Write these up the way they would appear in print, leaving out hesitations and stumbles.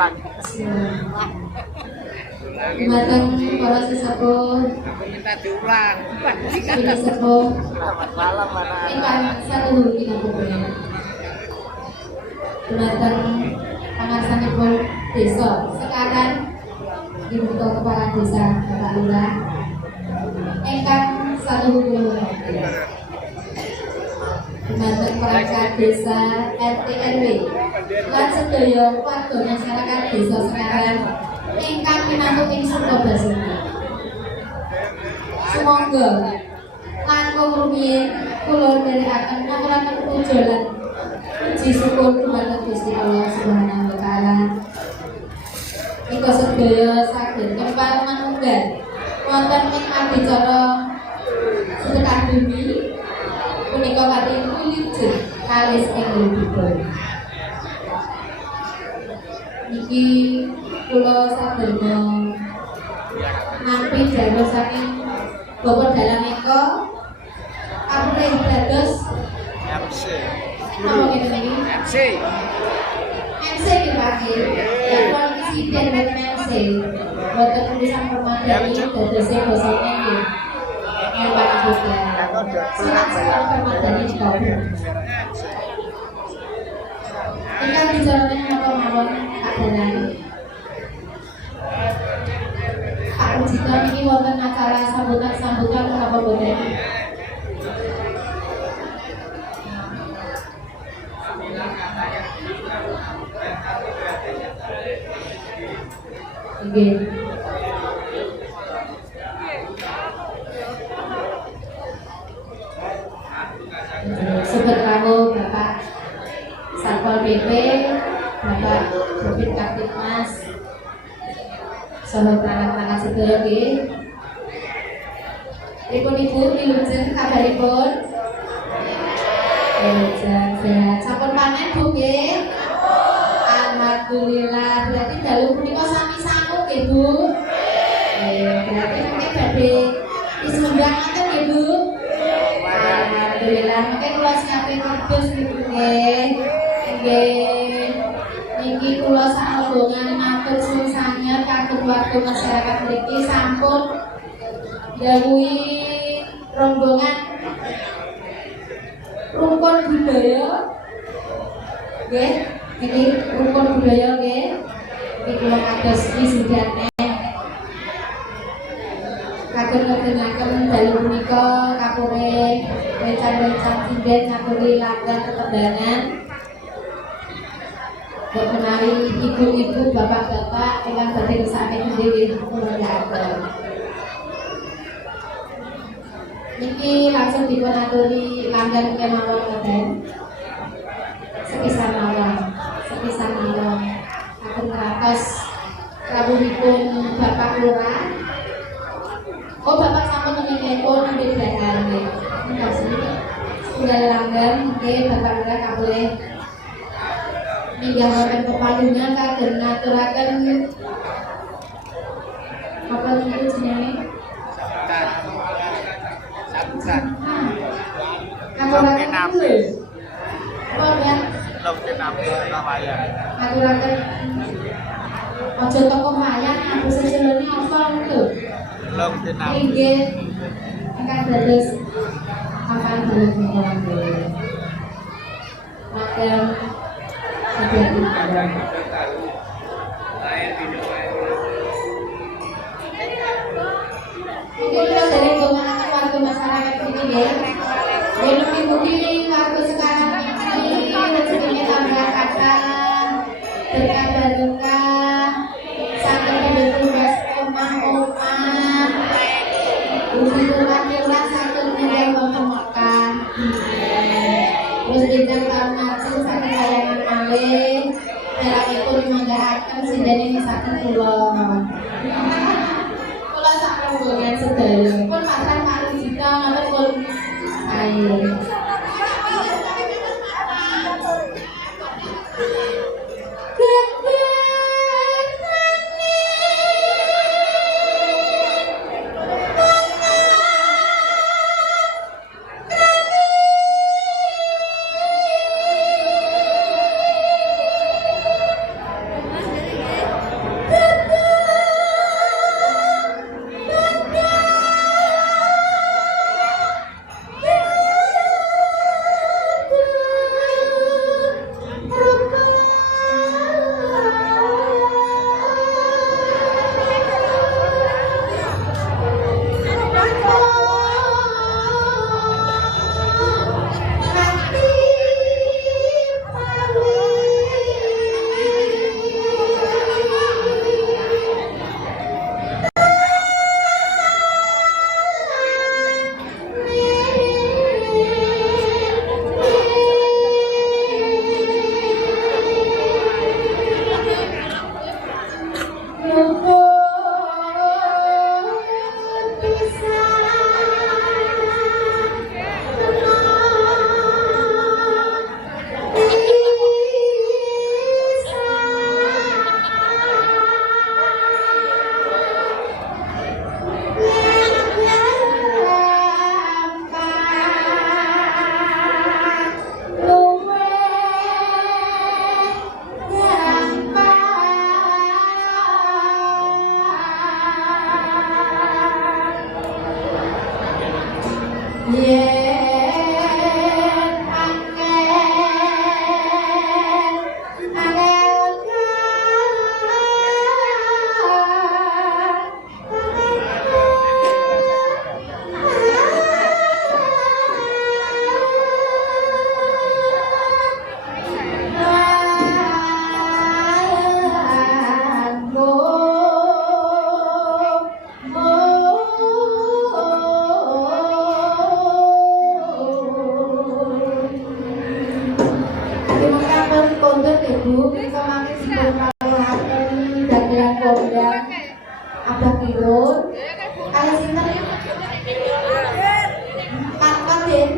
ulang. Dumateng para sesepuh. Aku minta diulang. Ini sepuh. Selamat malam anak-anak. Ingkang saluhur kinamungkuna. Dumateng pangarsanipun desa sekarang Ibu Kepala Desa Bapak Lurah. Ingkang saluhur kinamungkuna. Dumateng perangkat desa RT RW lan sedaya warga masyarakat desa sekarang ingkang pinantuk ing surga basuki. Sumangga langkung rumiyin kula nderekaken ngaturaken puja lan puji syukur dumateng Gusti Allah Subhanahu wa taala. Ing sedaya saged kempal manunggal wonten ing adicara sedekah bumi punika kanthi wilujeng kalis ing Lubuk. Niki kula saderna nampi dados saking Bapak Dalang Eko kapurih dados MC. apa ngene niki? MC. MC dipake. Ya presiden dan MC. Boten tulisan permadani dadose bosone nggih. Yang Pak Buka. Surat permadani dikabul. Ingkang dijalani napa mawon Pak Dalang. Pak Ujito niki wonten acara sambutan menapa boten? Nggih. Sobat rawuh Bapak Satpol PP, Bapak Bupit Kaptipmas, saha perangkat sedaya nggih. Ibu wilujeng kabaripun? Wilujeng sehat. Sampun panen Bu nggih? Alhamdulillah. Berarti dalu punika sami sangu nggih Bu? Berarti mungkin badhe disumbang ngoten nggih Bu? Alhamdulillah. Mungkin kula siapin kardus niku nggih. Nggih. Niki kula sak rombongan matur suwun sanget kagem warga masyarakat mriki sampun dawuhi rombongan rukun budaya. Nggih, iki rukun budaya nggih. Iki kula kados wisudane. Kagem ngedhengaken dalu punika kapurih rencang-rencang sinden ngaturi langgan tetembangan. Menawi ibu-ibu, bapak-bapak ingkang badhe ngesake dhewe kula nyuwun. Niki langsung dipun aturi langgan kemawon ngoten. Sepisan mawon. Akan ngratos rawuhipun Bapak Lurah. Oh, Bapak sampun menikipun ambil dahar nggih. Makasih. Setunggal langgan nggih Bapak Lurah kapulih ninggalaken pepayungan kagem ngaturaken apa niku jenenge? Sambutan. Ngaturaken lho. Apa ya? Lopin apa wayang. Ngaturaken aja toko wayang aku seselene apa lho. Lopin apa. Inggih ingkang dados papan bulan nggih. Makan Ini kita dari pengenalan warga masyarakat ini ya. Mengikuti waktu sekarang ini rezekinya tambah kata berkah barokah sampai bebas omah-omah untuk laki-laki satu negara mengemukakan terus bintang tahun ngaji satu bayangan malih dalam itu dimanggaakan sindani misalkan pulau sak rombongan sedaya pun pasang paling jika ngatur pun ayo yen angel Ibu, kita makin sibuk kalauhaken dagelan kondang abah kirun kali sinten Kadin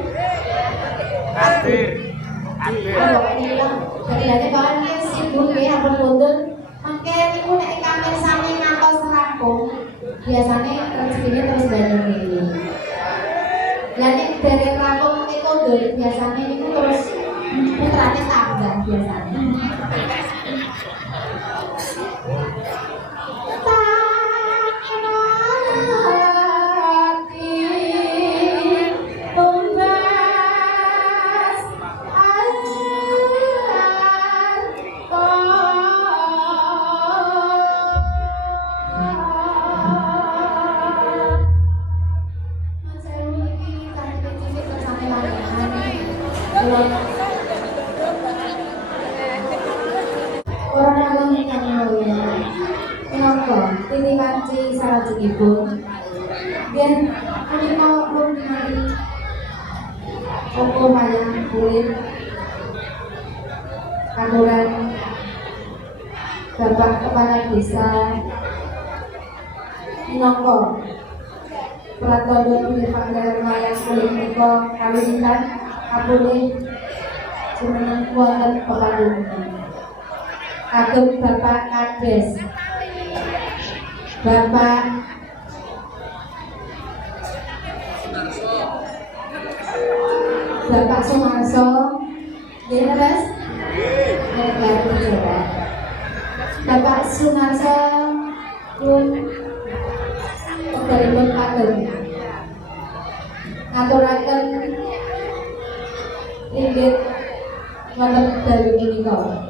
Hadir. ayo ini bilang dagelane kawan sibuk ya ampun punten mangke niku nek kami sami ngantos rampung biasane rezekine terus dalem iki lah nek dereng rampung niku biasane niku terus putrane tambah biasanya. Ini kanci sarajengipun biyen menika pun mari opo wayang kulit aturan Bapak Kepala Desa minangka pratandha bilih panggilan wayang kulit menika kawintan kapulih jumeneng wonten pepadungan kagem Bapak Kades Bapak Sumarso, Deras, Bapak Sumarso, pun pun pagem, ngaturaken inggih wonten dalu menika.